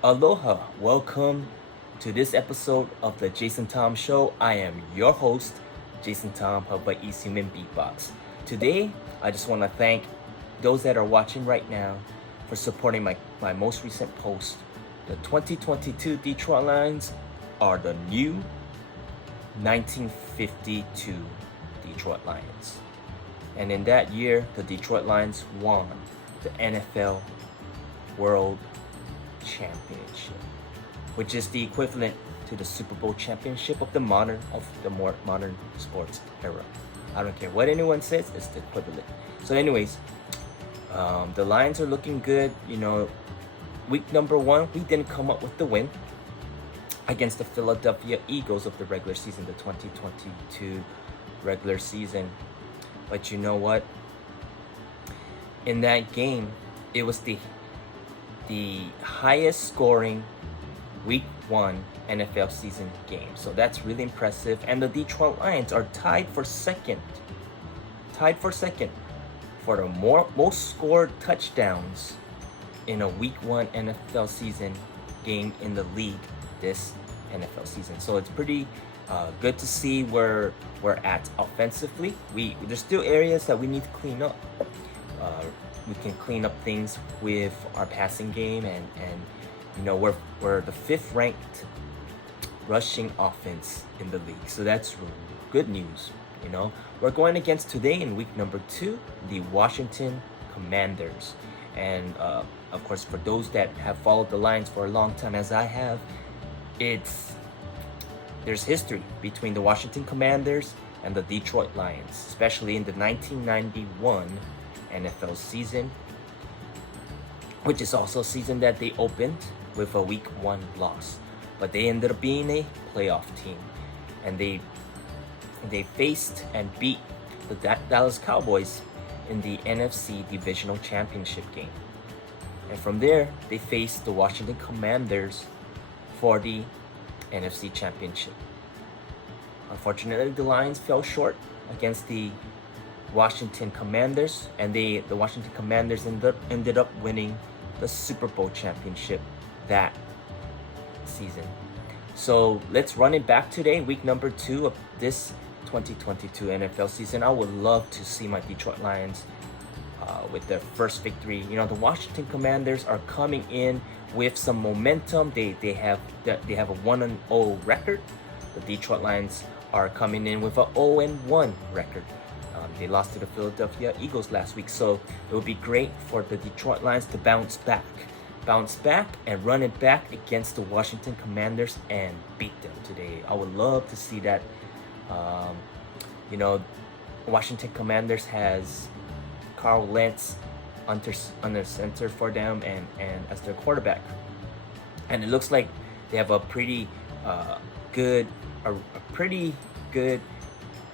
Aloha, welcome to this episode of the Jason Tom Show. I am your host, Jason Tom, Hawaii's Human Beatbox. Today, I just want to thank those that are watching right now for supporting my most recent post. The 2022 Detroit Lions are the new 1952 Detroit Lions. And in that year, the Detroit Lions won the NFL World Championship, which is the equivalent to the Super Bowl championship of the more modern sports era. I don't care what anyone says, it's the equivalent. So anyways, the Lions are looking good. Week number 1, we didn't come up with the win against the Philadelphia Eagles of the regular season, the 2022 regular season. But you know what? In that game, it was the highest scoring week 1 NFL season game. So that's really impressive. And the Detroit Lions are tied for second for the most scored touchdowns in a week 1 NFL season game in the league this NFL season. So it's pretty good to see where we're at offensively. There's still areas that we need to clean up. We can clean up things with our passing game, and we're the 5th ranked rushing offense in the league. So that's good news. We're going against today in week number 2 the Washington Commanders, and of course, for those that have followed the Lions for a long time, as I have, there's history between the Washington Commanders and the Detroit Lions, especially in the 1991 NFL season, which is also a season that they opened with a week 1 loss, but they ended up being a playoff team, and they faced and beat the Dallas Cowboys in the NFC Divisional Championship game. And from there, they faced the Washington Commanders for the NFC Championship. Unfortunately, the Lions fell short against the Washington Commanders, and the Washington Commanders ended up winning the Super Bowl championship that season. So let's run it back today, week number 2 of this 2022 NFL season. I would love to see my Detroit Lions with their first victory. The Washington Commanders are coming in with some momentum. They have a 1-0 record. The Detroit Lions are coming in with a 0-1 record. They lost to the Philadelphia Eagles last week, so it would be great for the Detroit Lions to bounce back and run it back against the Washington Commanders and beat them today. I would love to see that. Washington Commanders has Carl Lentz under center for them and as their quarterback, and it looks like they have a pretty good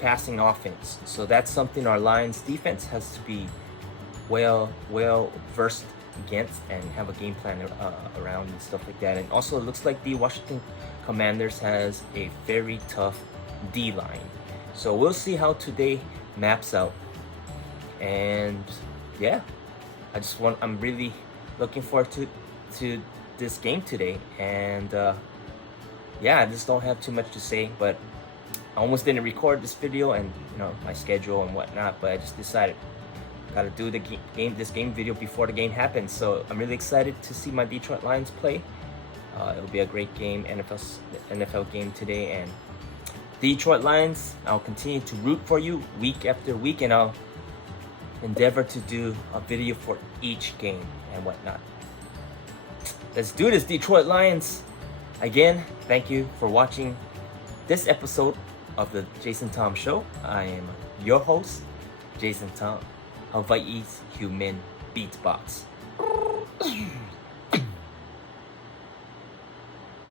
passing offense. So that's something our Lions defense has to be well versed against and have a game plan around and stuff like that. And also, it looks like the Washington Commanders has a very tough D line. So we'll see how today maps out. And yeah, I'm really looking forward to this game today. And I just don't have too much to say, but I almost didn't record this video, and my schedule and whatnot, but I just decided gotta do this game video before the game happens. So I'm really excited to see my Detroit Lions play. It'll be a great game, NFL game today, and Detroit Lions, I'll continue to root for you week after week, and I'll endeavor to do a video for each game and whatnot. Let's do this, Detroit Lions. Again, thank you for watching this episode of the Jason Tom Show. I am your host, Jason Tom, Hawaii's Human Beatbox.